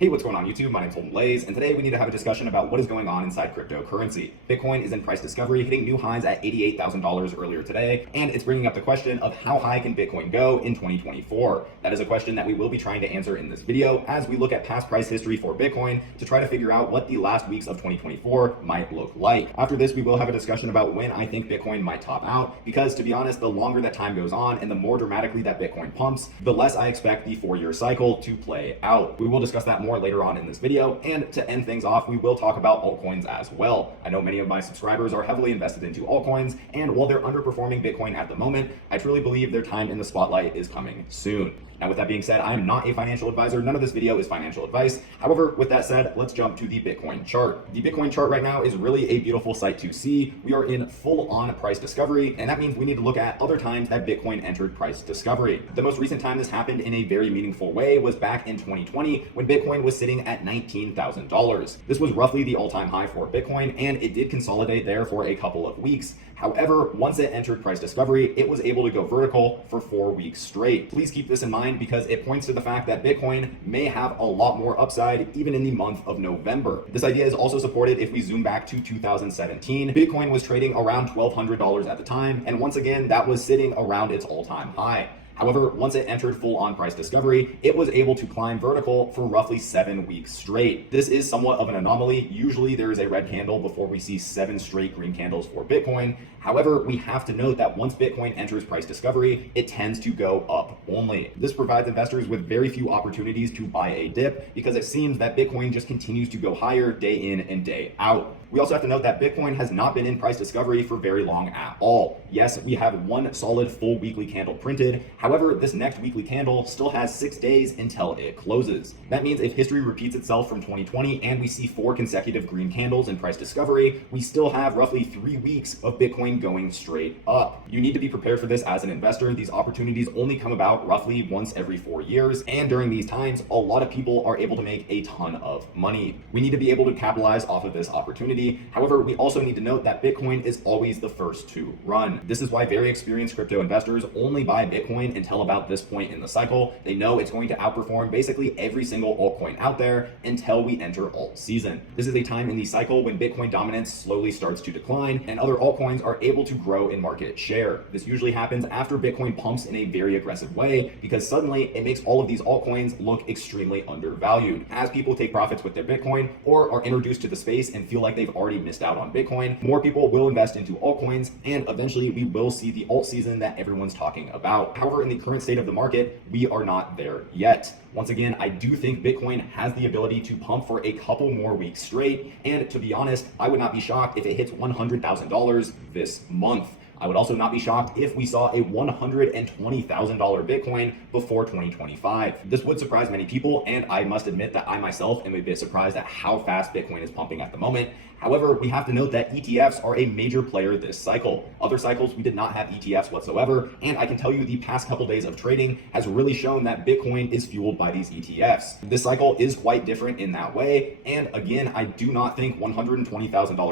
Hey, what's going on YouTube? My name's Holden Blaze, and today we need to have a discussion about what is going on inside cryptocurrency. Bitcoin is in price discovery, hitting new highs at $88,000 earlier today, and it's bringing up the question of how high can Bitcoin go in 2024? That is a question that we will be trying to answer in this video as we look at past price history for Bitcoin to try to figure out what the last weeks of 2024 might look like. After this, we will have a discussion about when I think Bitcoin might top out, because to be honest, the longer that time goes on and the more dramatically that Bitcoin pumps, the less I expect the 4-year cycle to play out. We will discuss that more later on in this video, and to end things off, we will talk about altcoins as well. I know many of my subscribers are heavily invested into altcoins, and while they're underperforming Bitcoin at the moment, I truly believe their time in the spotlight is coming soon. Now, with that being said, I am not a financial advisor. None of this video is financial advice. However, with that said, let's jump to the Bitcoin chart. The Bitcoin chart right now is really a beautiful sight to see. We are in full-on price discovery, and that means we need to look at other times that Bitcoin entered price discovery. The most recent time this happened in a very meaningful way was back in 2020 when Bitcoin was sitting at $19,000. This was roughly the all-time high for Bitcoin, and it did consolidate there for a couple of weeks. However, once it entered price discovery, it was able to go vertical for 4 weeks straight. Please keep this in mind because it points to the fact that Bitcoin may have a lot more upside even in the month of November. This idea is also supported if we zoom back to 2017. Bitcoin was trading around $1,200 at the time, and once again, that was sitting around its all-time high. However, once it entered full-on price discovery, it was able to climb vertical for roughly 7 weeks straight. This is somewhat of an anomaly. Usually there is a red candle before we see 7 straight green candles for Bitcoin. However, we have to note that once Bitcoin enters price discovery, it tends to go up only. This provides investors with very few opportunities to buy a dip because it seems that Bitcoin just continues to go higher day in and day out. We also have to note that Bitcoin has not been in price discovery for very long at all. Yes, we have one solid full weekly candle printed. However, this next weekly candle still has 6 days until it closes. That means if history repeats itself from 2020 and we see 4 consecutive green candles in price discovery, we still have roughly 3 weeks of Bitcoin going straight up. You need to be prepared for this as an investor. These opportunities only come about roughly once every 4 years, and during these times, a lot of people are able to make a ton of money. We need to be able to capitalize off of this opportunity. However, we also need to note that Bitcoin is always the first to run. This is why very experienced crypto investors only buy Bitcoin until about this point in the cycle. They know it's going to outperform basically every single altcoin out there until we enter alt season. This is a time in the cycle when Bitcoin dominance slowly starts to decline and other altcoins are able to grow in market share. This usually happens after Bitcoin pumps in a very aggressive way because suddenly it makes all of these altcoins look extremely undervalued. As people take profits with their Bitcoin or are introduced to the space and feel like they've already missed out on Bitcoin, more people will invest into altcoins, and eventually we will see the alt season that everyone's talking about. However, in the current state of the market, we are not there yet. Once again, I do think Bitcoin has the ability to pump for a couple more weeks straight, and to be honest, I would not be shocked if it hits $100,000 this month. I would also not be shocked if we saw a $120,000 Bitcoin before 2025. This would surprise many people, and I must admit that I myself am a bit surprised at how fast Bitcoin is pumping at the moment. However, we have to note that ETFs are a major player this cycle. Other cycles, we did not have ETFs whatsoever, and I can tell you the past couple days of trading has really shown that Bitcoin is fueled by these ETFs. This cycle is quite different in that way, and again, I do not think $120,000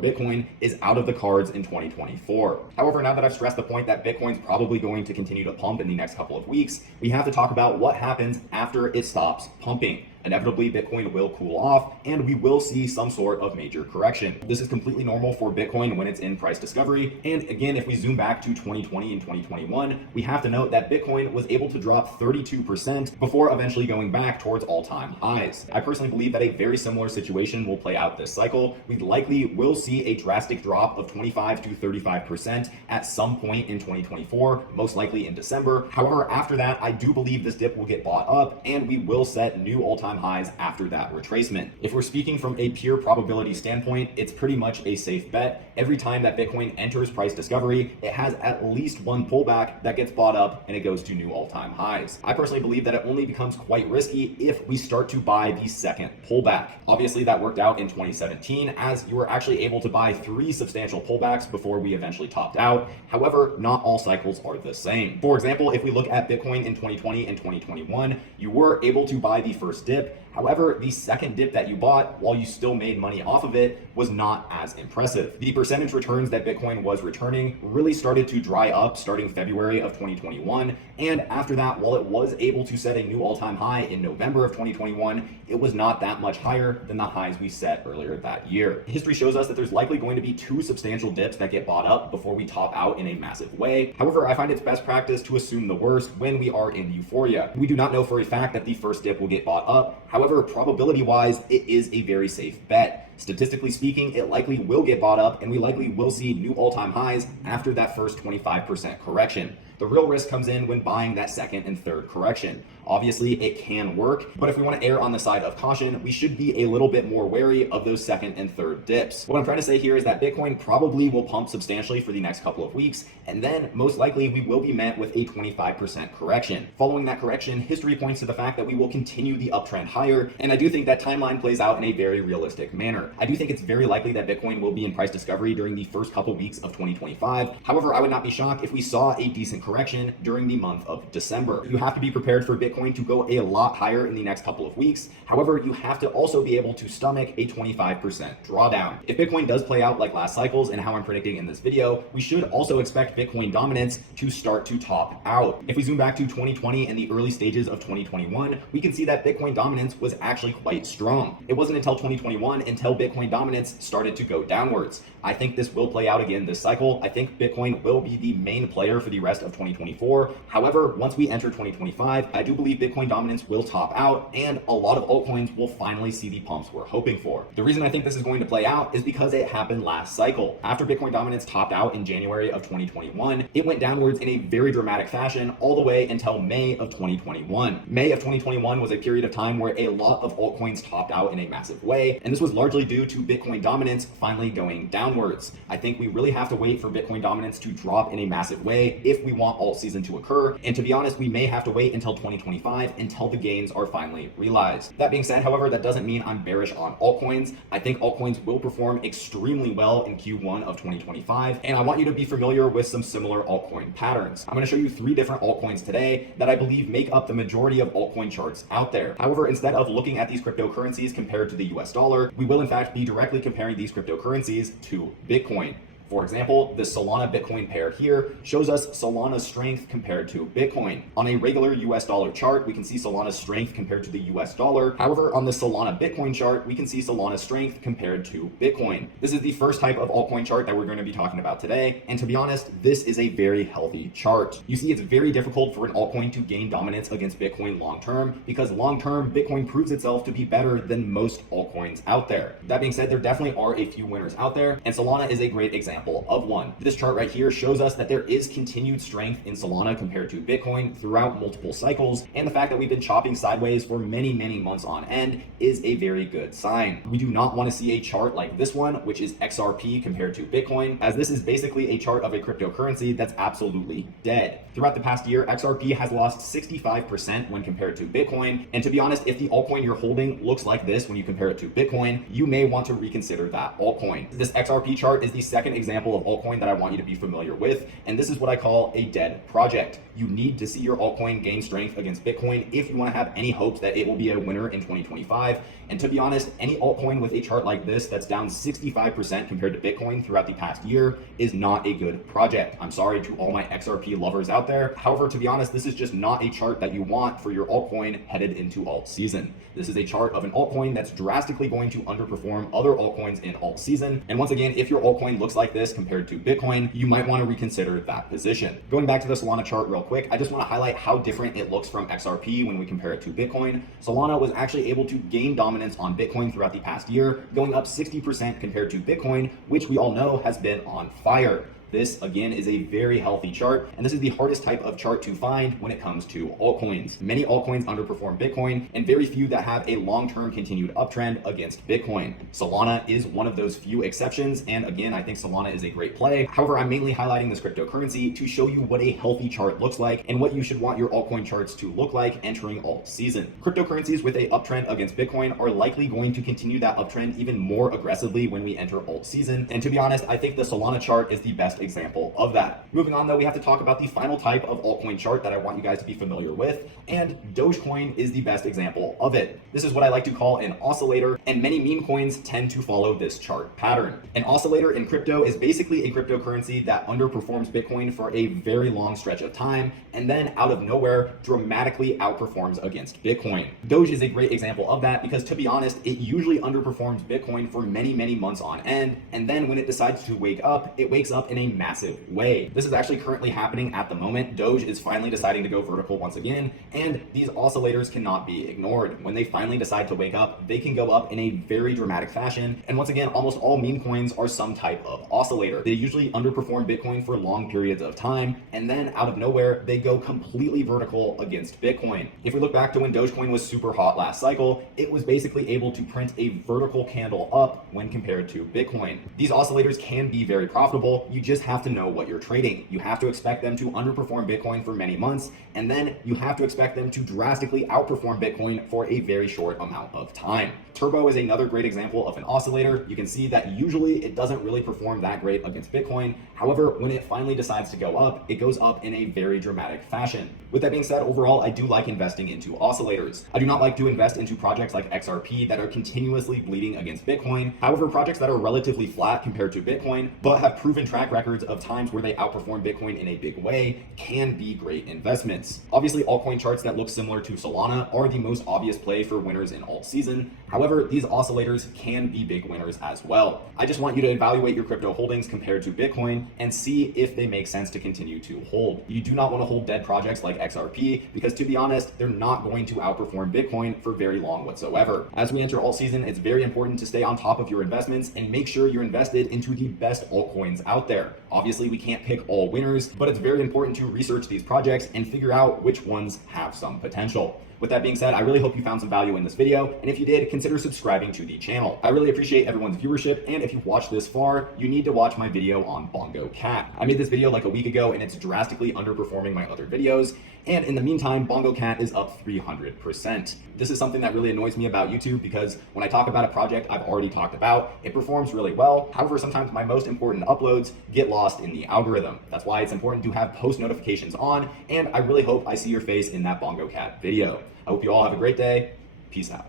Bitcoin is out of the cards in 2024. However, now that I've stressed the point that Bitcoin's probably going to continue to pump in the next couple of weeks, we have to talk about what happens after it stops pumping. Inevitably, Bitcoin will cool off and we will see some sort of major correction. This is completely normal for Bitcoin when it's in price discovery. And again, if we zoom back to 2020 and 2021, we have to note that Bitcoin was able to drop 32% before eventually going back towards all-time highs. I personally believe that a very similar situation will play out this cycle. We likely will see a drastic drop of 25 to 35% at some point in 2024, most likely in December. However, after that, I do believe this dip will get bought up and we will set new all-time highs after that retracement. If we're speaking from a pure probability standpoint, it's pretty much a safe bet. Every time that Bitcoin enters price discovery, it has at least one pullback that gets bought up and it goes to new all-time highs. I personally believe that it only becomes quite risky if we start to buy the second pullback. Obviously, that worked out in 2017 as you were actually able to buy 3 substantial pullbacks before we eventually topped out. However, not all cycles are the same. For example, if we look at Bitcoin in 2020 and 2021, you were able to buy the first dip. However, the second dip that you bought, while you still made money off of it, was not as impressive. The percentage returns that Bitcoin was returning really started to dry up starting February of 2021. And after that, while it was able to set a new all-time high in November of 2021, it was not that much higher than the highs we set earlier that year. History shows us that there's likely going to be two substantial dips that get bought up before we top out in a massive way. However, I find it's best practice to assume the worst when we are in euphoria. We do not know for a fact that the first dip will get bought up. However, probability-wise, it is a very safe bet. Statistically speaking, it likely will get bought up, and we likely will see new all-time highs after that first 25% correction. The real risk comes in when buying that second and third correction. Obviously, it can work, but if we want to err on the side of caution, we should be a little bit more wary of those second and third dips. What I'm trying to say here is that Bitcoin probably will pump substantially for the next couple of weeks, and then most likely we will be met with a 25% correction. Following that correction, history points to the fact that we will continue the uptrend higher, and I do think that timeline plays out in a very realistic manner. I do think it's very likely that Bitcoin will be in price discovery during the first couple weeks of 2025. However, I would not be shocked if we saw a decent correction during the month of December. You have to be prepared for Bitcoin to go a lot higher in the next couple of weeks. However, you have to also be able to stomach a 25% drawdown. If Bitcoin does play out like last cycles and how I'm predicting in this video, we should also expect Bitcoin dominance to start to top out. If we zoom back to 2020 and the early stages of 2021, we can see that Bitcoin dominance was actually quite strong. It wasn't until 2021 until Bitcoin dominance started to go downwards. I think this will play out again this cycle. I think Bitcoin will be the main player for the rest of 2024. However, once we enter 2025, I do believe Bitcoin dominance will top out and a lot of altcoins will finally see the pumps we're hoping for. The reason I think this is going to play out is because it happened last cycle. After Bitcoin dominance topped out in January of 2021, it went downwards in a very dramatic fashion all the way until May of 2021. May of 2021 was a period of time where a lot of altcoins topped out in a massive way, and this was largely due to Bitcoin dominance finally going downwards. I think we really have to wait for Bitcoin dominance to drop in a massive way if we want alt season to occur, and to be honest, we may have to wait until 2025 until the gains are finally realized. That being said, however, that doesn't mean I'm bearish on altcoins. I think altcoins will perform extremely well in Q1 of 2025, and I want you to be familiar with some similar altcoin patterns. I'm going to show you 3 different altcoins today that I believe make up the majority of altcoin charts out there. However, instead of looking at these cryptocurrencies compared to the US dollar, we will in fact be directly comparing these cryptocurrencies to Bitcoin. For example, the Solana Bitcoin pair here shows us Solana's strength compared to Bitcoin. On a regular US dollar chart, we can see Solana's strength compared to the US dollar. However, on the Solana Bitcoin chart, we can see Solana's strength compared to Bitcoin. This is the first type of altcoin chart that we're going to be talking about today. And to be honest, this is a very healthy chart. You see, it's very difficult for an altcoin to gain dominance against Bitcoin long-term because long-term, Bitcoin proves itself to be better than most altcoins out there. That being said, there definitely are a few winners out there, and Solana is a great example of one. This chart right here shows us that there is continued strength in Solana compared to Bitcoin throughout multiple cycles, and the fact that we've been chopping sideways for many months on end is a very good sign. We do not want to see a chart like this one, which is XRP compared to Bitcoin, as this is basically a chart of a cryptocurrency that's absolutely dead. Throughout the past year, XRP has lost 65% when compared to Bitcoin, and to be honest, if the altcoin you're holding looks like this when you compare it to Bitcoin, you may want to reconsider that altcoin. This XRP chart is the second example of altcoin that I want you to be familiar with, and this is what I call a dead project. You need to see your altcoin gain strength against Bitcoin if you want to have any hopes that it will be a winner in 2025. And to be honest, any altcoin with a chart like this that's down 65% compared to Bitcoin throughout the past year is not a good project. I'm sorry to all my XRP lovers out there. However, to be honest, this is just not a chart that you want for your altcoin headed into alt season. This is a chart of an altcoin that's drastically going to underperform other altcoins in alt season. And once again, if your altcoin looks like this compared to Bitcoin, you might want to reconsider that position. Going back to the Solana chart real quick, I just want to highlight how different it looks from XRP when we compare it to Bitcoin. Solana was actually able to gain dominance on Bitcoin throughout the past year, going up 60% compared to Bitcoin, which we all know has been on fire. This, again, is a very healthy chart, and this is the hardest type of chart to find when it comes to altcoins. Many altcoins underperform Bitcoin, and very few that have a long-term continued uptrend against Bitcoin. Solana is one of those few exceptions, and again, I think Solana is a great play. However, I'm mainly highlighting this cryptocurrency to show you what a healthy chart looks like and what you should want your altcoin charts to look like entering alt season. Cryptocurrencies with a uptrend against Bitcoin are likely going to continue that uptrend even more aggressively when we enter alt season, and to be honest, I think the Solana chart is the best best example of that. Moving on though, we have to talk about the final type of altcoin chart that I want you guys to be familiar with, and Dogecoin is the best example of it. This is what I like to call an oscillator, and many meme coins tend to follow this chart pattern. An oscillator in crypto is basically a cryptocurrency that underperforms Bitcoin for a very long stretch of time, and then out of nowhere dramatically outperforms against Bitcoin. Doge is a great example of that because, to be honest, it usually underperforms Bitcoin for many months on end, and then when it decides to wake up, it wakes up in a massive way. This is actually currently happening at the moment. Doge is finally deciding to go vertical once again, and these oscillators cannot be ignored. When they finally decide to wake up, they can go up in a very dramatic fashion, and once again, almost all meme coins are some type of oscillator. They usually underperform Bitcoin for long periods of time, and then out of nowhere, they go completely vertical against Bitcoin. If we look back to when Dogecoin was super hot last cycle, it was basically able to print a vertical candle up when compared to Bitcoin. These oscillators can be very profitable. You just have to know what you're trading. You have to expect them to underperform Bitcoin for many months, and then you have to expect them to drastically outperform Bitcoin for a very short amount of time. Turbo is another great example of an oscillator. You can see that usually it doesn't really perform that great against Bitcoin. However, when it finally decides to go up, it goes up in a very dramatic fashion. With that being said, overall, I do like investing into oscillators. I do not like to invest into projects like XRP that are continuously bleeding against Bitcoin. However, projects that are relatively flat compared to Bitcoin, but have proven track records of times where they outperform Bitcoin in a big way, can be great investments. Obviously, altcoin charts that look similar to Solana are the most obvious play for winners in alt season. However, these oscillators can be big winners as well. I just want you to evaluate your crypto holdings compared to Bitcoin and see if they make sense to continue to hold. You do not want to hold dead projects like XRP because, to be honest, they're not going to outperform Bitcoin for very long whatsoever. As we enter alt season, it's very important to stay on top of your investments and make sure you're invested into the best altcoins out there. Obviously, we can't pick all winners, but it's very important to research these projects and figure out which ones have some potential. With that being said, I really hope you found some value in this video, and if you did, consider subscribing to the channel. I really appreciate everyone's viewership, and if you've watched this far, you need to watch my video on Bongo Cat. I made this video like a week ago, and it's drastically underperforming my other videos, and in the meantime, Bongo Cat is up 300%. This is something that really annoys me about YouTube because when I talk about a project I've already talked about, it performs really well. However, sometimes my most important uploads get lost in the algorithm. That's why it's important to have post notifications on, and I really hope I see your face in that Bongo Cat video. I hope you all have a great day. Peace out.